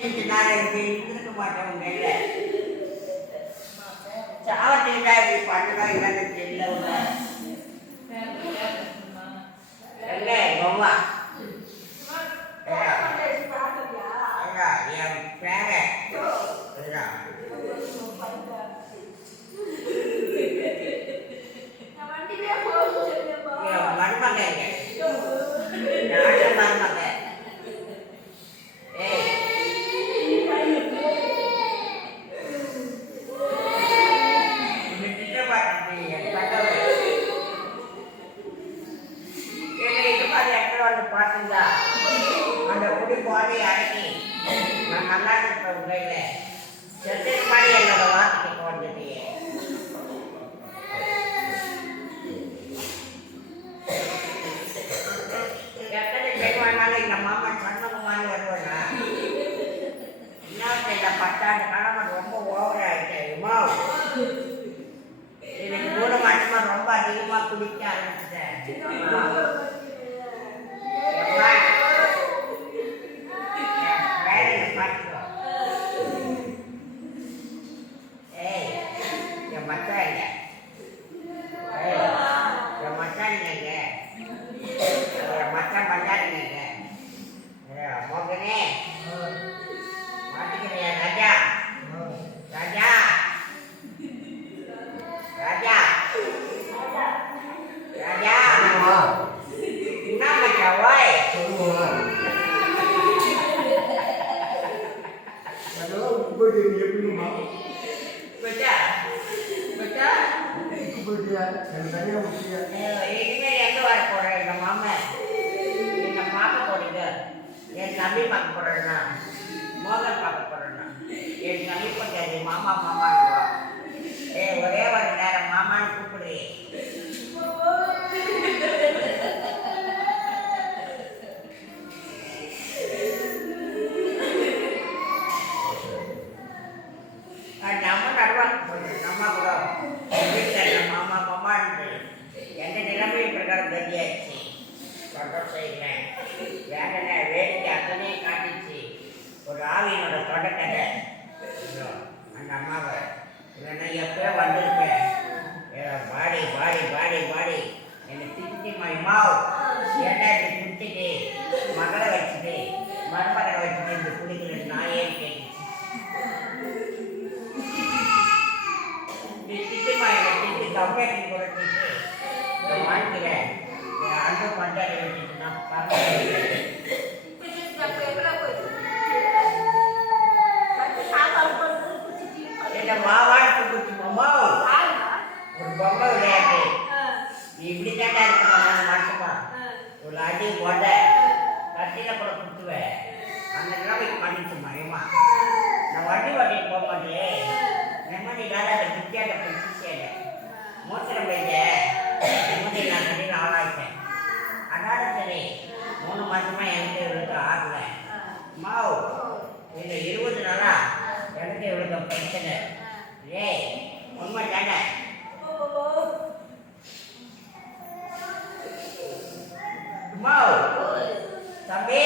நான் இப்படி இருந்திருக்க மாட்டேன் உங்க கையில சாவட்டீங்களா இப்படி பண்ணுறா என்னன்னு தெரியல உங்க எங்க பொம்மா ஐயா என் பேரன் ஐயா என் மருமகன் எங்க நாட்டு மருமகன் ஏய் இந்த சித்தப்பா தம்பி, என் கணவர். என்னை இது மாதிரி இடத்துல வந்து பார்த்தீங்களா? அந்த குடி போதை அடக்கி நான் நல்லா இருப்பேன் உண்மையில செத்துக்கு மாதிரி என்னோட வார்த்தைக்கு போனது எத்தனை பேர் வேணாலும் இந்த மாமா Yeah. பாடி பாடி பாடி பாடி என்னை திட்டி மாவு ஏன்டா இப்படி குடிச்சிட்டு மகளை வச்சுட்டு மருமகளை வச்சுட்டு இப்படி குடிக்கிற நாயே கேட்டுச்சு? திட்டு கம்பெனி பஞ்சாயத்து வச்சுட்டு நான் என்ன மாவாட்டு குச்சி மாமா பொம்மை விளையாட்டு நீ இப்படி தாண்டா இருக்கணும் மாட்டப்பா ஒரு அடி கொடை கட்டில கூட குத்துவேன் அந்த நிலைமைக்கு பண்ணிட்டு மயமா நான் வண்டி ஓட்டிட்டு போக மாட்டேன் நிம்மதி இல்லாத அந்த குட்டியாட்ட பிடிச்சேன் மூத்திரம் வைக்க நிம்மதி நான் கட்டியில் ஆளாயிட்டேன் அதனால சரி மூணு மாசமா எனக்கு இவளுக்கு ஆகல மாவு. இந்த இருபது நாளா எனக்கு இவளுக்கு பிரச்சனை ஏய் உண்மை தானே? தம்பி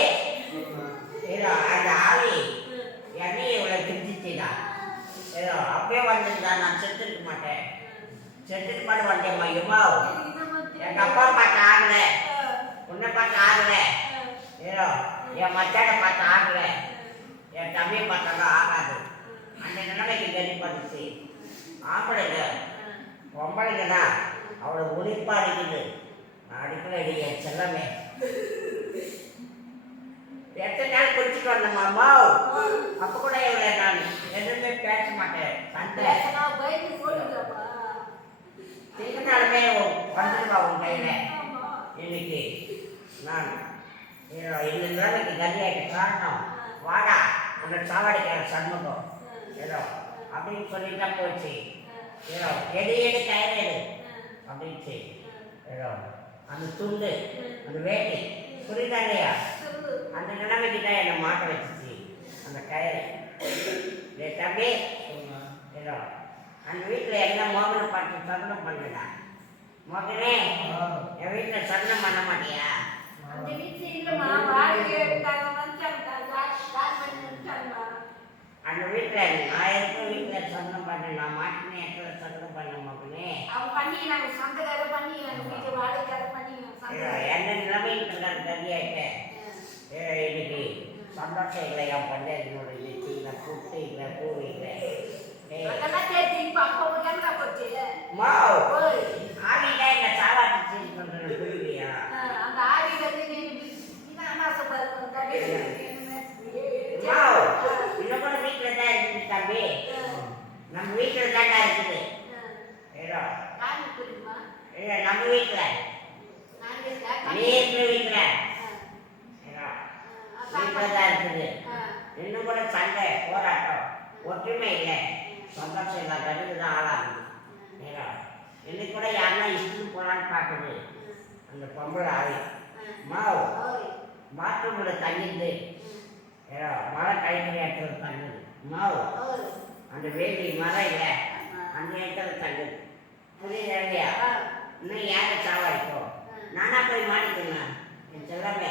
ஏதோ அந்த ஆவி என்னையும் இவளை திருச்சிச்சுடா ஏதோ அப்பயே வந்திருந்தா நான் செத்துருக்க மாட்டேன் செத்துட்டு பாடு வந்தேம்மா எம்மாவு எங்கள் அப்பா பார்த்து ஆகல உன்னை பார்த்து ஆகல ஏதோ என் மச்சானை பார்த்து ஆகல என் தம்பியை பார்த்தாலும் ஆகாது அந்த நிலைமைக்கு கறி பண்ணுச்சு பொம்பளைங்கண்ணா அவளை உனிப்பா அடிக்குது நான் அடிக்கல அடி என் செல்லமே. எத்தனை நாள் குடிச்சிட்டு வந்த மாமா? அப்போ கூட இவ்வளோ நான் எதுவுமே பேச மாட்டேன். சண்டை. திருநாளுமே வந்துருவா உன் கையில் இன்னைக்கு நான் இந்த நிலைமைக்கு கதியாயிட்ட காரணம். வாடா உன்னை சாவடிக்கிற சண்முகம். ஏதோ அப்படின்னு சொல்லிட்டா போச்சு. எடு கயிறு எடு. அப்படின்ச்சு ஏதோ அந்த துண்டு அந்த வேட்டி புரியுதா இல்லையா அந்த நிலைமைக்கு தான் என்னை மாட்ட வச்சுச்சு. அந்த டேய் தம்பி. ஏதோ அந்த வீட்டில் என்ன மோகனை பார்த்து சரணம் பண்ணுடா மோகனே என் வீட்டில் சரணம் பண்ண மாட்டியா? அந்த வீட்டுல இல்லம்மா அந்த வீட்டில் நான் இருக்க வீட்டில் சந்தனம் பண்ணேன் நான் மாட்டினேன் இடத்துல சந்தனம் பண்ண மகனே அவங்க பண்ணிக்கிறாங்க சொந்தக்கார பண்ணிக்கிறாங்க வீட்டு வாடகைக்கார பண்ணிக்கிறாங்க என்ன நிலைமைக்கு நான் கதியாயிட்டேன் ஏ, இன்னைக்கு சந்தோஷம் இல்லை என் பண்ண என்னோட இன்னைக்கு இல்லை கூட்டு இல்லை பூ இல்லை தம்பி நம்ம வீட்டில் தான்டா இருக்குது. புரியுமா இல்லை நம்ம வீட்டில். நீ இருக்கிற வீட்டில். வீட்டில் தான் இருக்குது. இன்னும் கூட சண்டை போராட்டம். ஒற்றுமை இல்லை. சந்தோஷம் இல்லை கருது தான் ஆளாகுது ஏதோ இன்னைக்கு கூட யாருன்னா இஷ்டம் போகலான்னு பார்க்குது. அந்த பொம்பளை ஆளு. மாவு. பாத்ரூமில் தங்கிது ஏதோ மழை கழிக்கிற இடத்துல தங்குது மாவு. அந்த வேலி மரம் இல்லை? அந்த இடத்துல தங்குது புரியுதா இல்லையா? இன்னும் யாரை சாவாடிக்கோ நானா போய் மாட்டிக்கிறேன் என் செல்லமே.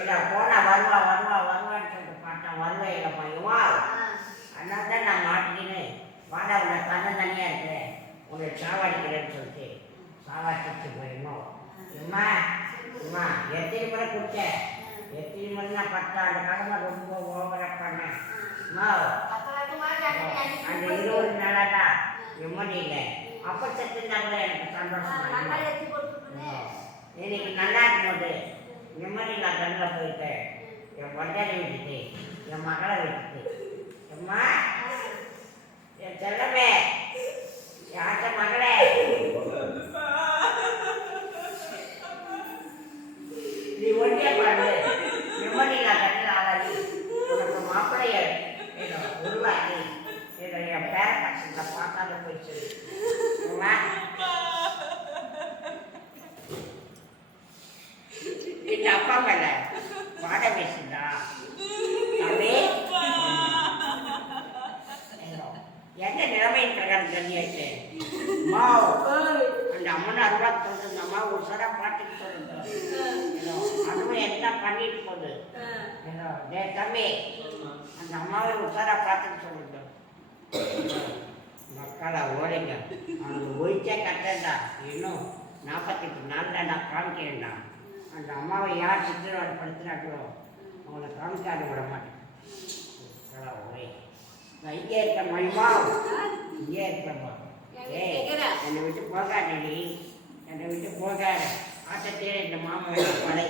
ஏடா போனா வருவா வருவா வருவான்னு சொல்லிட்டு பார்த்தேன். வருவா இல்லை பையவா அதனால தான் நான் மாட்டிக்கின்னு வாடா உன்னை தன்னை தனியாக இருக்கிறேன் உன்னை சாவாடிக்கிறேன்னு சொல்லிட்டு சாவாடிச்சு போயிடணும் அம்மா அம்மா எத்தனை முறை குடிச்சேன் எத்தனை முறை நான் பத்தாண்டு காலமாக ரொம்ப ஓவராக பண்ணேன் அந்த இருபது நாளாடா இல்லை அப்போ கூட எனக்கு சந்தோஷம். இன்னைக்கு நல்லா இருக்கும்போது நிம்மதி நான் கண்ணில் போயிட்டு என் பொண்டாடி விட்டுட்டு என் மகளை விட்டுட்டு அம்மா என் செல்லமே யார்கிட்ட மகளே? நீ ஒன்றிய பாரு நிம்மதி நான் கண்ணில் ஆளாடி உனக்கு மாப்பிள்ளைய ஏதோ உருவாக்கி ஏதோ என் பேர பசங்களை பார்த்தாலும் போயிடுச்சு அம்மா இந்த அப்பா மேல வாட பேசுதா தம்பி என்ன நிலைமையின் பிரகாரம் தெரியாச்சு மாவ் அந்த அம்மன் அருளா சொல்றது அந்த அம்மா ஒரு சடா பாட்டுக்கு சொல்றது ஏதோ, அதுவும் என்ன பண்ணிட்டு போகுது ஏதோ, டேய் தம்பி அந்த அம்மாவை உஷாரா பார்த்துட்டு சொல்லுங்க மக்களை ஓலைங்க அவனுக்கு ஒழிச்சே கட்டேன்டா இன்னும் நாற்பத்தெட்டு நாளில் நான் காமிக்கிறேன்டா அந்த அம்மாவை யார் சித்திரவதை படுத்துறாங்களோ அவங்கள காமிக்காத விட மாட்டேன். நான் இங்கே இருக்க மணிமா இங்கே இருக்கமா ஏய் என்னை விட்டு போகாத நீ. என்னை விட்டு போகாத. ஆட்டத்தே இந்த மாமாவை படை.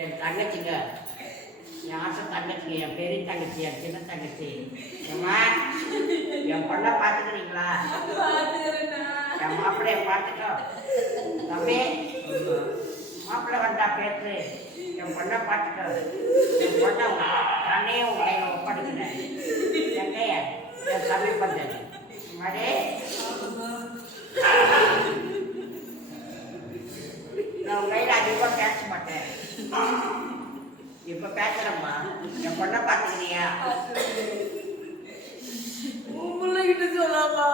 என் தங்கச்சிங்க என் ஆசை தங்கச்சிங்க என் பெரிய தங்கச்சி என் சின்ன தங்கச்சி. என் பொண்ணை பார்த்துக்கிறீங்களா? என் மாப்பிள்ளைய பார்த்துக்கோ. தம்பி மாப்பிள்ளை வந்தா பேசு என் பொண்ணை பார்த்துக்கோ. என் பொண்ணை நானே உங்களை ஒப்படைக்கிறேன். எங்கைய என் தம்பி பண்ணது மடே நான் உங்க கையில் அதிகமாக பேச மாட்டேன். இப்போ பேசுகிறேம்மா என் பொண்ணை பார்த்துக்கிறியா? பிள்ளைகிட்ட சொல்லாமா.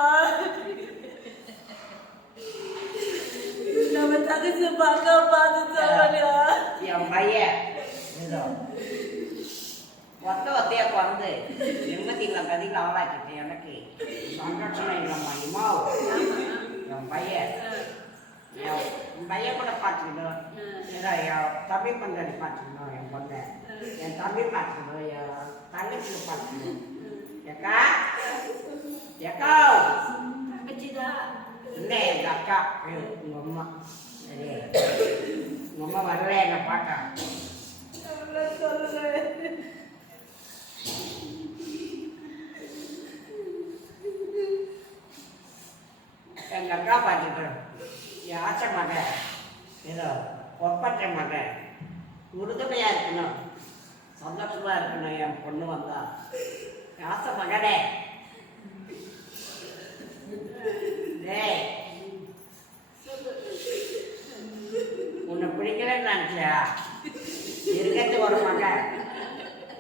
தங்கச்சி பார்க்க பார்த்து சொல்லலையா என் பையன். ஒத்த ஒத்தைய பிறந்து நிம்மதியில் கதியில் ஆளாக்கிட்டு எனக்கு சந்தோஷம் இல்லைம்மா இம்மா. என் பையன். என் பையன் கூட பார்த்துக்கணும். என் தம்பி பந்தாடி பார்த்துக்கணும் என் பொண்ணை. என் தம்பி பார்த்துக்கணும் என் தங்கச்சி பார்த்துக்கணும். எக்கா எக்கா இல்லை எங்கள் அக்கா. உங்கள் அம்மா. நம்ம உங்கள் அம்மா வரல என்னை பார்க்க எங்கள் அக்கா பார்த்துக்கிறோம் என் ஆசை மக ஏதோ ஒப்பற்ற மகன் உறுதுணையாக இருக்கணும். சந்தோஷமாக இருக்கணும் என் பொண்ணு வந்தா. என் ஆசை மகனே டேய் உன்னை பிடிக்கலன்னு நினச்சியா இருக்கிறது ஒரு மகன்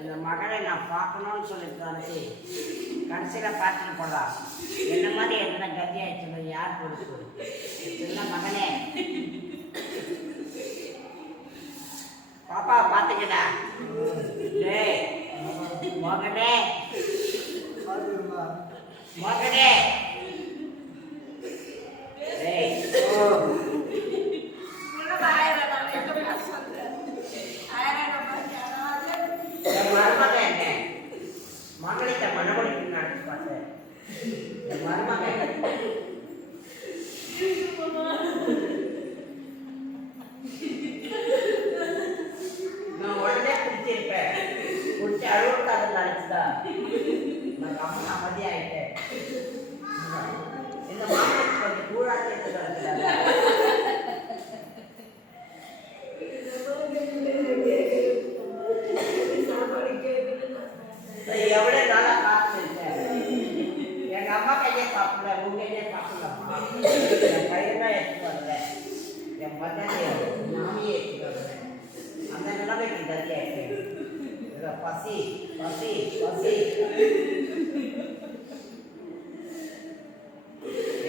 இந்த மகனை நான் பார்க்கணும்னு சொல்லிட்டு கடைசியில் பார்த்துட்டு போடலாம் என்ன மாதிரி எத்தனை ஆயிடுச்சு யார் பொறுப்பு சின்ன மகனே? பாப்பா பாத்துக்கடா டேய் மகனே. மகனே டேய் உனக்கு ஆயிரம் நான் என்ன சொல்றேன் ஆயிரம் நம்ம என் மருமகன் என்ன மகளிட்ட மனவழிக்கு நடத்தி பார்த்தேன் என் மருமகன் நான் உடனே குடிச்சிருப்பேன் குடிச்சு அழுவுக்கு அதை நினைச்சுதா நான் அம்மா அமைதியாயிட்டேன் இந்த மாமனுக்கு கொஞ்சம் கூழா சேர்த்து கிடக்குறாங்க நான் எவ்வளவு நாளா காத்திருக்கேன் எங்க அம்மா கையே சாப்பிடல உங்க கையே சாப்பிடலாமா என் பையன் தான் எடுத்து வரல என் மகன் மாமியை எடுத்து வரல அந்த நிலைமைக்கு தரியாயிட்டேன் ஏதோ பசி பசி பசி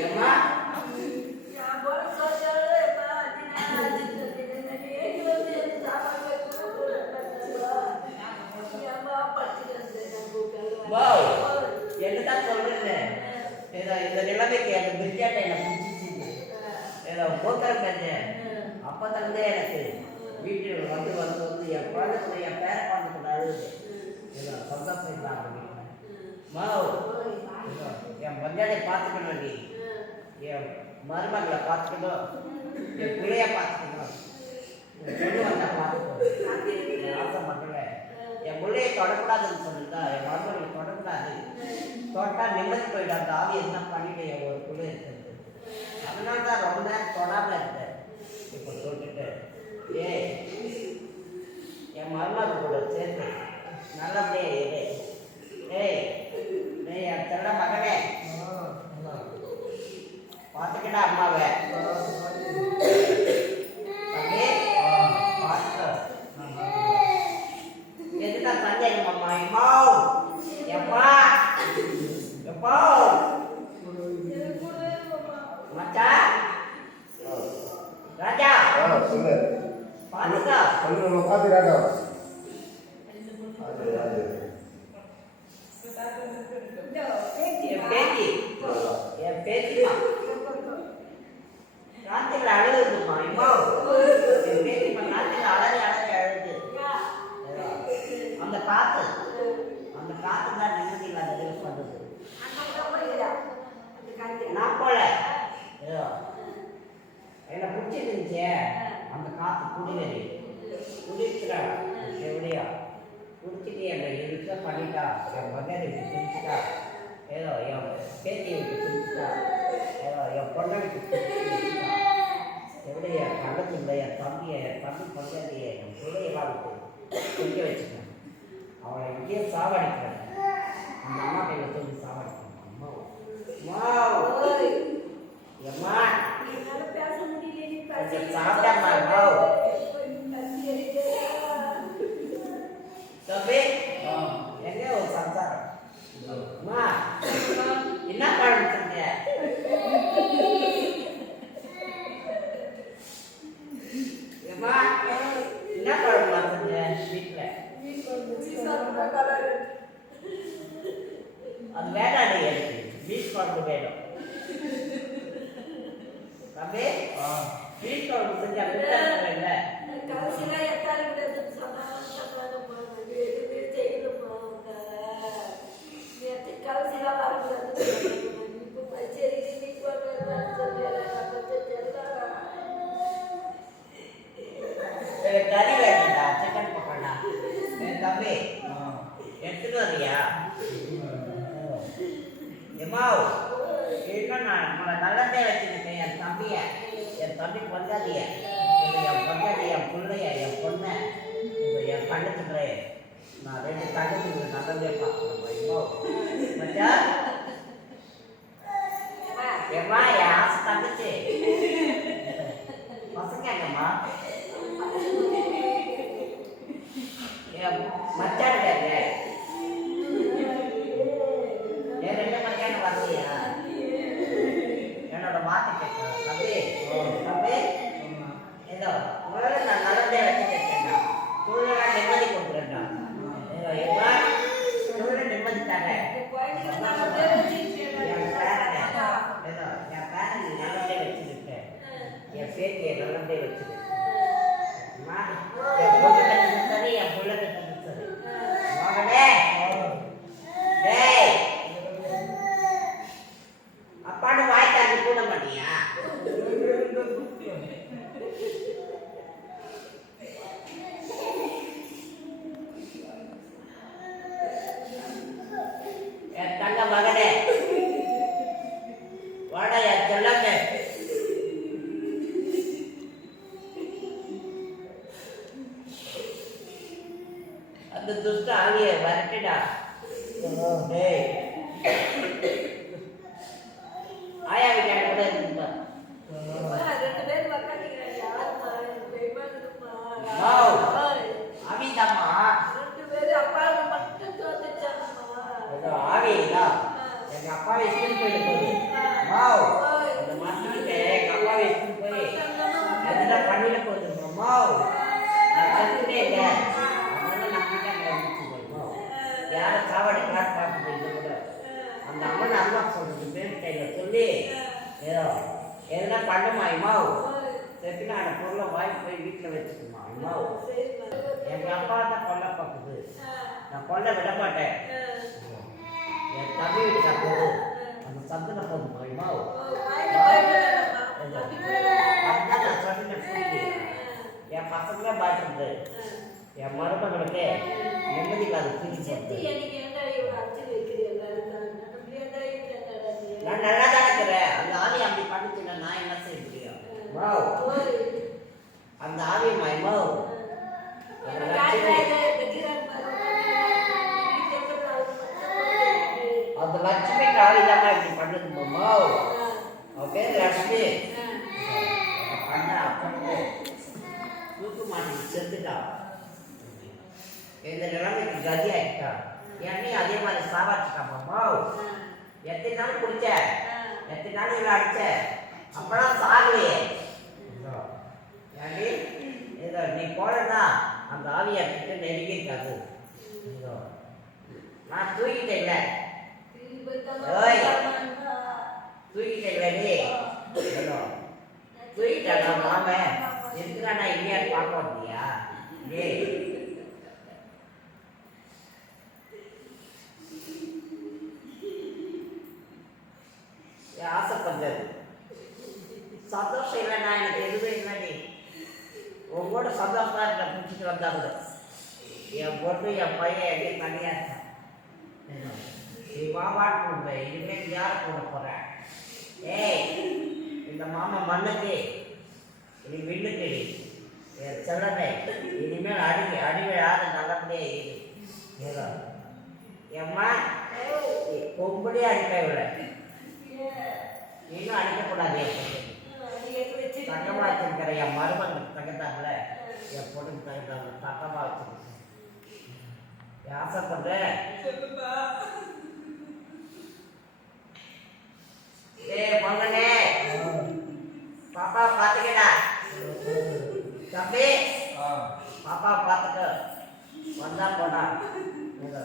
ஏம்மா நான் போற சோதனை வாவ் என்னதான் சொல்றேன்னு எல்லாமே இந்த நிலைமைக்கு அந்த பிரியாட்டை எனக்கு பிடிச்சிச்சு ஏதோ போத்தரம் அப்போ தந்தே எனக்கு வீட்டில் வந்து வந்து வந்து என் குழந்தை என் பேர குழந்தை கூட அழுது. ஏதோ சந்தோஷம் தான் வீட்டில். என் மரியாதையை பார்த்துக்கணும் நீ. என் மருமகளை பார்த்துக்கணும். என் பிள்ளைய பார்த்துக்கணும். என் பொண்ணு வந்தா பார்த்துக்கணும். ஆசை மக்களை என் பிள்ளைய தொடக்கூடாதுன்னு சொல்லிருந்தா என் மருமகளை தொடக்கூடாது தொட்டா நிம்மதி போயிடும். அந்த ஆவி என்ன பண்ணிட்டு ஒரு குழு இருக்கிறது. அதனால தான் ரொம்ப நேரம் தொடாம இருந்தேன் இப்போ சொல்லிட்டு ஏ என் மருமகள் கூட சேர்த்து நல்லபடியே இரு ஏய் டேய் என் செல்ல மகனே பார்த்துக்கிட்டா அம்மாவை தம்பி பார்த்துக்கோ எதுக்கா சந்தேகம் அம்மா எம்மா எப்பா எப்பா மச்சான் ராஜா ஆ, சொல்லு பாத்துக்கோ சொல்லு நம்ம பார்த்து காட்டும் அது அது என் பேத்தி என் பேத்திமா ராத்திரில அழுகுதுமா எம்மா என் பேத்திமா ராத்திரில அழகு அழகு அழுது அந்த காத்து அந்த காத்து தான் நிம்மதி இல்லாத அளவுக்கு வந்தது நான் போல ஏதோ பிடிச்சிருந்துச்சே. அந்த காத்து குடிவெறி. குடிச்சுடா எப்படியா குடிச்சிட்டு என்னை பண்ணிட்டா என் மகனை விட்டு பிடிச்சிட்டா ஏதோ என் பேத்தியை விட்டு பிடிச்சிட்டா ஏதோ என் பொண்ணை விட்டு பிடிச்சிட்டா எப்படி என் தங்கச்சிங்க என் தம்பியை என் தம்பி பொண்டாட்டியை என் பிள்ளையெல்லாம் விட்டு குடிக்க வச்சுட்டேன். அவளை இங்கேயே சாவடிக்கிறேன். அந்த அம்மா கையில் சொல்லி சாவடிக்கிறேன். அம்மா அம்மா எம்மா கொஞ்சம் சாப்பிட்டாம்மா அம்மா தம்பி எங்க ஒரு சம்சாரம் என்ன பழம் என்ன பழம்மா செஞ்ச வீட்டில் அது வேண்டாம் எனக்கு. பீச் குழம்பு வேணும். தம்பி குழம்பு செஞ்சா இல்லை எனக்கு கறி வேணும்டா சிக்கன் பக்கோடா தம்பி எடுத்துட்டு வரியா எம்மாவ் இன்னும் நான் நம்மளை நல்லதே வச்சுருக்கேன் என் தம்பிய என் தம்பி பொண்டாட்டிய இது என் பொண்டாட்டி என் பிள்ளைய என் பொண்ணை இது என் கண்ணுக்குறே நான் ரெண்டு கண்ணுக்கு நல்லதே பார்க்குறேன் இப்போ மச்சா எம்மா என் ஆசை தங்கச்சி பசங்க எங்கம்மா என் மச்சான் கேட்க என் ரெண்டு மச்சான் வரலையா என்னோட வார்த்தை கேட்க தம்பி தம்பி ஏதோ முதல்ல நான் நல்லதே வச்சு கேட்கேன் என் பொண்ணு கத்துறது சரி என் புள்ள கத்துறது சரி மகனே டேய் அப்பான்னு வாய் தாண்டி கூட மாட்டியா என் தங்க மகனே வாடா என் செல்லமே அந்த துஷ்ட ஆவிய வரட்டுடா டேய் ஆயா வீட்டாண்ட கூட இருந்துப்பா ரெண்டு பேரும் உக்காந்துக்கிறேன் யாரும்மா எனக்கு பயமா இருக்குதும்மா. வாவ். ஓய். ஆவிதாம்மா ரெண்டு பேரும் அப்பாவை மட்டும் தோத்துச்சாங்கம்மா. ஏதோ ஆவிதா எங்க அப்பாவை ஸ்கூல் போயிட்டு போகுது மாவ் அந்த மாஸ்டருக்கு எங்க அப்பாவை ஸ்கூல் போய் எதுனா பண்ணிட போகுது மாவ் நான் கத்துட்டே இல்லை அதனால நான் கிட்ட மாவ் யாரை சாவடிக்கிறான்னு பார்த்து போயிட்டு கூட அந்த அம்மன் அம்மா சொல்றது பேர் கையில சொல்லி ஏதோ எதுனா பண்ணுமா இமாவ்? செப்பினா அந்த பொருளை வாங்கி போய் வீட்டில் வச்சுக்குமா இமாவ்? எங்க அப்பா தான் கொல்ல பார்க்குது. நான் கொல்ல விட மாட்டேன். என் தம்பி வீட்டு போகுது. அந்த சந்தன போதுமா புரியுது என் பசங்களே பார்த்துருது என் மருமகளுக்கு நிம்மதி இல்லாத தூக்கி செத்து போட்டு எனக்கு ஏன்டா இவ்வளவு அடிச்சு வைக்கிறீங்க எல்லாரும் நம்ம ஏன்டா இப்படி என்னடா நான் நல்லா தான் இருக்கிறேன் அந்த ஆவி அப்படி பண்ணுச்சுன்னா நான் என்ன செய்ய முடியும் மாவ் ஓய். அந்த ஆவி மைமாவ் அந்த எனக்கு லட்சுமி ஆயிரம் வைக்கிறான் பாரு. அந்த ஆவி அவங்க மட்டும் அந்த லட்சுமி காளி தான் இப்படி பண்ணுது மாமாவ் ஓகே லட்சுமி. பண்ண அப்போ தூக்கு மாட்டி செத்துட்டா. இந்த நிலைமைக்கு கதி ஆயிட்டா என்னையும் அதே மாதிரி சாவாச்சுட்டா மாமாவ் எத்தனை நாள் குடிச்ச எத்தனை நாள் இவ்வளோ அடிச்ச? அப்பெல்லாம் சாகலையே. நீ போனதா அந்த ஆவியார் கிட்ட நெருங்கி இருக்காது நான் தூக்கிட்டேன் இல்லை ஓய். நீ. இதோ தூக்கிட்டாடா மாமன்? இருக்கிறானா இல்லையான்னு பார்க்க முடியா டேய் என் ஆசைப்பட்டது சந்தோஷம் இல்லைண்ணா எனக்கு எதுவுமே இல்லைடி உங்களோட சந்தோஷமா இருக்க பிடிச்சிட்டு வந்தாங்க என் பொண்ணு என் பையன் எதையும் தனியா இருக்கான் நீ மாமாட்டு இனிமேல் யார் கூட போற? ஏய் இந்த மாமா மண்ணுக்கு நீ விண்ணுக்கு. என் செல்லமே இனிமேல் அடி அடிங்க யாரும் நல்லபடியே இரு. ஏதோ. எம்மா கொம்படியே அடிக்க விட இன்னும் அடிக்கக்கூடாது என் பொண்ணு. வச்சிருக்கிற என் மருமகள் தங்கத்தாங்களே என் பொண்ணுக்கு தங்கத்தாங்க தங்கமா வச்சிருக்கேன். ஆசைப்படுறேன் ஏய் பொங்கனே பாப்பா பாத்துக்கடா தம்பி பாப்பா பாத்துக்க வந்தா போடா. ஏதோ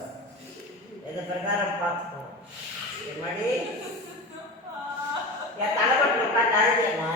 எது பிரகாரம் பார்த்துக்கோ. மடி என் தலைவட்டு உட்காந்து அழுதேம்மா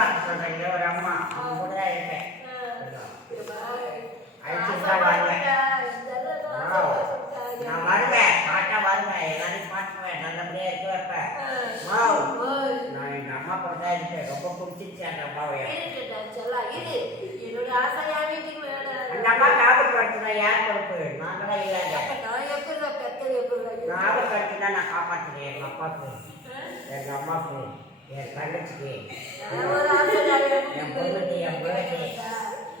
அனுபவம் சொல்றேன் ஒரு அம்மா. அவங்க கூட தான் இருப்பேன். நான் வருவேன் பாட்டா வருவேன். எல்லாரையும் பாட்டுவேன் நல்லபடியா இருக்க வைப்பேன். நான் எங்க அம்மா கூட தான் இருப்பேன். ரொம்ப பிடிச்சிருச்சு அந்த அம்மாவை அந்த அம்மா காப்பாற்றுனா யார் பொறுப்பு? நான் தான் இல்லாத நான் காப்பாற்றுறேன் எங்க அப்பாவுக்கு எங்க அம்மாவுக்கு. என் தங்கச்சிக்கு. என் பொண்ணுக்கு என் பிள்ளைக்கு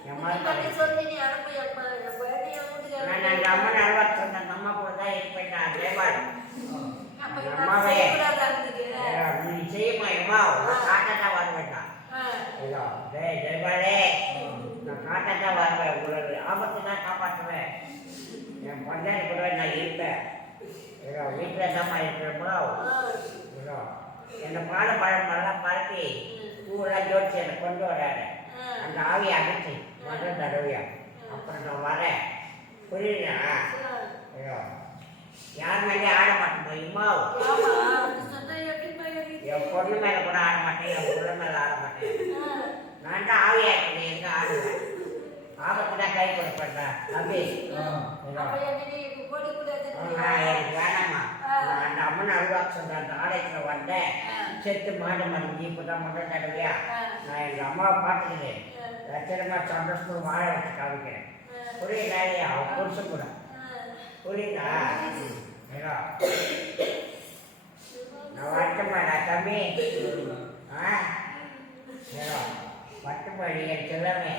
என் நான் அந்த அம்மா நல்லா சொன்ன அந்த அம்மா கூட தான் இருப்பேன் நான் தேவாள் நீ செய்யுமா எம்மா நான் காட்ட தான் வருவேன்டா ஏதோ டேய் தேவாளே நான் காட்ட தான் வருவேன் உங்களுக்கு ஆபத்து தான் காப்பாற்றுவேன். என் பொண்டாடி கூட நான் இருப்பேன். ஏதோ வீட்டில் தான் இருக்கிறப்போ ஏதோ என்னை பால பழம் எல்லாம் பரப்பி பூவெல்லாம் ஜோடிச்சு என்னை கொண்டு வராரு அந்த ஆவியை அடிச்சு முதல் தடவையா. அப்புறம் நான் வரேன். புரியுதா? ஐயோ. யார் மேலே ஆட மாட்டேன் தெரியுமா? என் பொண்ணு மேலே கூட ஆட மாட்டேன் என் புள்ள மேலே ஆட மாட்டேன். நான் தான் ஆவியா இருக்கேன் எங்க ஆடுவேன் ஆபத்து தான் கை கொடுப்பேன்டா தம்பி. எனக்கு வேணாம்மா. நான் அந்த அம்மன் அருவாக்கு சொன்ன அந்த ஆலயத்தில் வந்தேன் செத்து மாடு மடிஞ்சு இப்போ தான் முதல் தடவையா? நான் எங்கள் அம்மாவை பார்த்துக்கிறேன். லட்சணமாக சந்தோஷமாக வாழ வச்சு காமிக்கிறேன். புரியுதா இல்லையா? அவன் புருஷன் கூட. புரியுதா? ஏதோ நான் வரட்டுமாடா தம்பி. ஆ? ஏதோ வரட்டுமாடி என் செல்லமே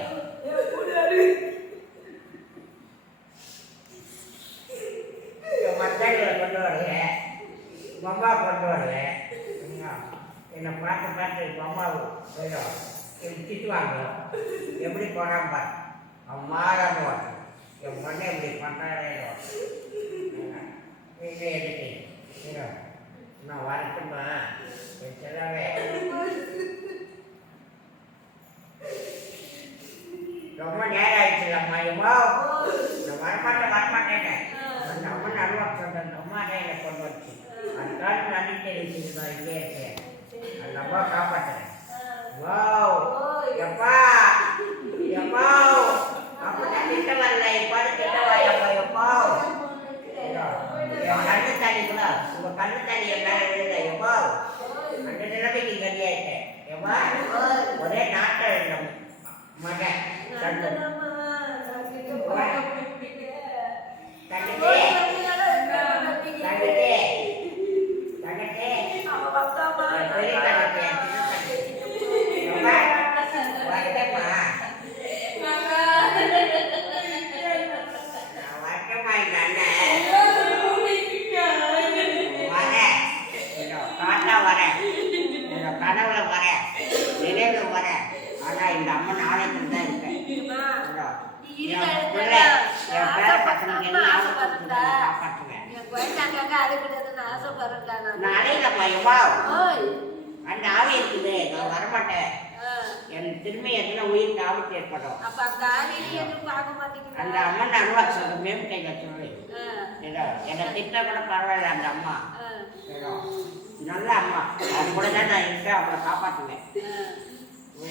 மத்தாடிகளை கொண்டு வருவேன் வருவேன் என்னை பார்த்து பார்த்து மம்மாவு போயிடும். என் திட்டுவாங்க எப்படி போகிறான் பார். அவன் மாறாடுவான் என் பொண்ணை பண்ணுறாரே வீட்டில் எதுக்கு? ஏதோ நான் வரட்டுமா செல்லவே ரொம்ப நேரம் ஆயிடுச்சுலம்மா. எம்மா நான் வரமாட்டேன் வரமாட்டேன் அருவாக்கு சொல்ற அந்த அம்மா என்னை கொண்டு வந்துச்சு. தெரிவிச்சு நான் இங்கே இருக்கேன் அந்த அம்மா காப்பாற்றுறேன் வாவ். எப்பா. எப்பா அப்பதான் திட்ட வரல இப்ப திட்ட வாயப்பா எப்பா என் கண்ணு தண்ணி கூட உங்க கண்ணு தண்ணி என் மேல விழுத எப்பா அந்த நிலைமைக்கு கதியாயிட்டேன் எப்பா ஒரே நாட்கள் இருந்த மகன் கண்ணு தங்கத்தே தங்கத்தே தங்கத்தே என் பெரிய தங்கத்தே என் சின்ன தங்கத்தே எப்பா வரட்டேம்மா நான் வரட்டேம்மா எங்க அண்ணன் வரேன் இதோ காட்டா வரேன் இதோ கனவுல வரேன் நினைவுல வரேன் ஆனா இந்த அம்மன் ஆலயத்தில் தான் இருக்கேன் இதோ, என் பிள்ளை, என் பேர பசங்களுக்கு எல்லாம் ஆசைப்படுறதா காப்பாற்றுவேன் நான் அடையிலப்பா எவ்வா அந்த ஆவி இருக்குது. நான் வரமாட்டேன். எனக்கு திரும்பி எத்தனை உயிருக்கு ஆபத்து ஏற்படும். அப்ப அந்த அம்மன் அருவாக்கு சொல்ற மேம்கையில சொல்லு. என்னை திட்ட கூட பரவாயில்ல அந்த அம்மா. நல்ல அம்மா. அவங்க கூட தான் நான் இருக்கேன் அவங்கள காப்பாற்றுவேன்.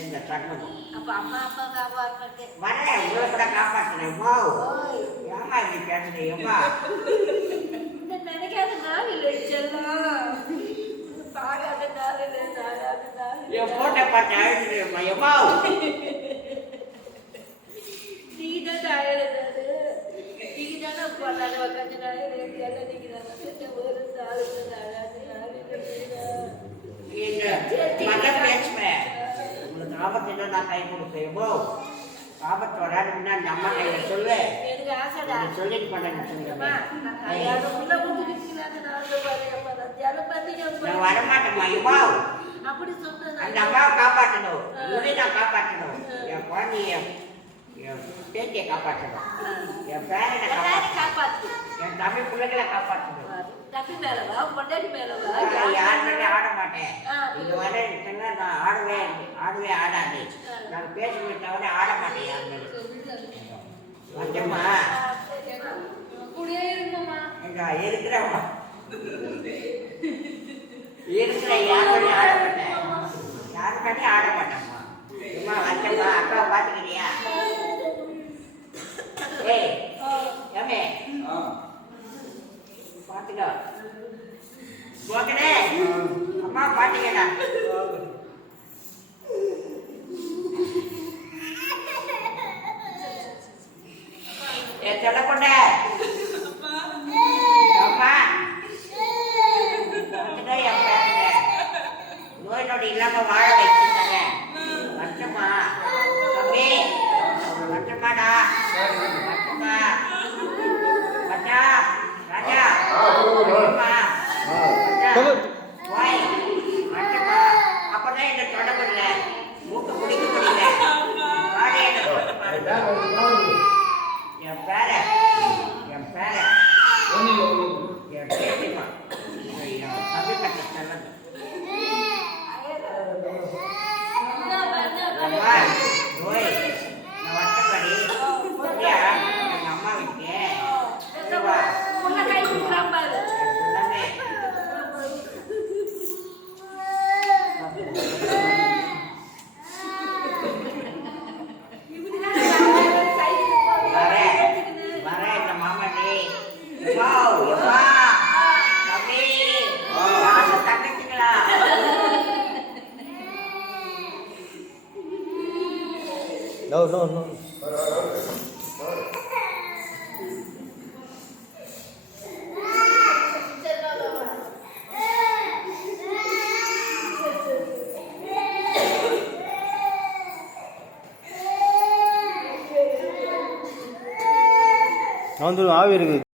இந்த சண்முகம். அப்ப அம்மா அப்பா காப்பாற்ற வரேன் உங்களை கூட காப்பாற்றுறேன் அம்மா இப்படி பேசுறீங்க? அம்மா இந்த நினைக்காத நாள் இல்லை செல்லம் பார்க்காத நாள் இல்லை சாகாத நாள். என் போட்டோ பார்த்து நீதான் தாயறது நீங்க தானே போனால உட்காந்து நாள் எல்லாம் நீங்க தானே ஒரு நாள் நாளாது நாள் இந்த மகன் பேசுவேன் உங்களுக்கு ஆபத்து என்ன நான் கை கொடுப்பேன் அம்மா ஆபத்து வராது முன்னாடி அந்த அம்மா கையில சொல்லு. சொல்லிட்டு பண்ண சொல்லுங்க வரமாட்டேம்மா அம்மா அப்படி சொன்னது அந்த அம்மாவை காப்பாற்றணும் உன்னை நான் காப்பாற்றணும் என் குழந்தைய என் பேத்தியை காப்பாற்றணும் என் பேரனை காப்பாற்றணும் என் தமிழ் பிள்ளைகளை காப்பாற்றணும் தம்பி மேலவா? பொண்டாட்டி மேலவா? யார் மேலே ஆட மாட்டேன். ஆ. இது வரை சொன்னா நான் ஆடவே ஆடவே ஆடாது. நான் பேசுவதை தவிர ஆட மாட்டேன் யார் மேலே இருங்கம்மா. இங்க இருக்கிறவங்க இருக்கிற யார் மேலே ஆட மாட்டேன். யார் மேலே ஆட மாட்டேம்மா. சும்மா வச்சம்மா அக்காவை பார்த்துக்கிறியா? ஏய் ஏமே பார்த்துக்கோ போக்கடே. அம்மா பாட்டுக்கடா ஏ சொல்ல கொண்ட அம்மா வந்துட்டோ என் பேருங்க நோய் நொடி இல்லாம வாழ வச்சுட்டாங்க வருஷமா தம்பி வருஷமாடா வருஷமா ராஜா ராஜா வருஷமா வாய் மட்டுமா அப்பதான் என்ன தொட முடியல மூக்க பிடிக்க முடியல வாடி என்ன தொட்டு பாருங்க. என் பேர என் பேர என் பேத்திமா என் தமிழ் கட்ட செல்லது அம்மா நோய் நான் வருத்தப்படி சரியா எங்க அம்மா வீட்டுக்கு வா உன்னை கை கொடுக்குறான் பாரு எல்லாமே வரேன் வரேன் இந்த மாமாடி எப்பா எப்பா தம்பி யாரு தங்கச்சிங்களா No, no, no. நான் வந்து ஆவி இருக்குது.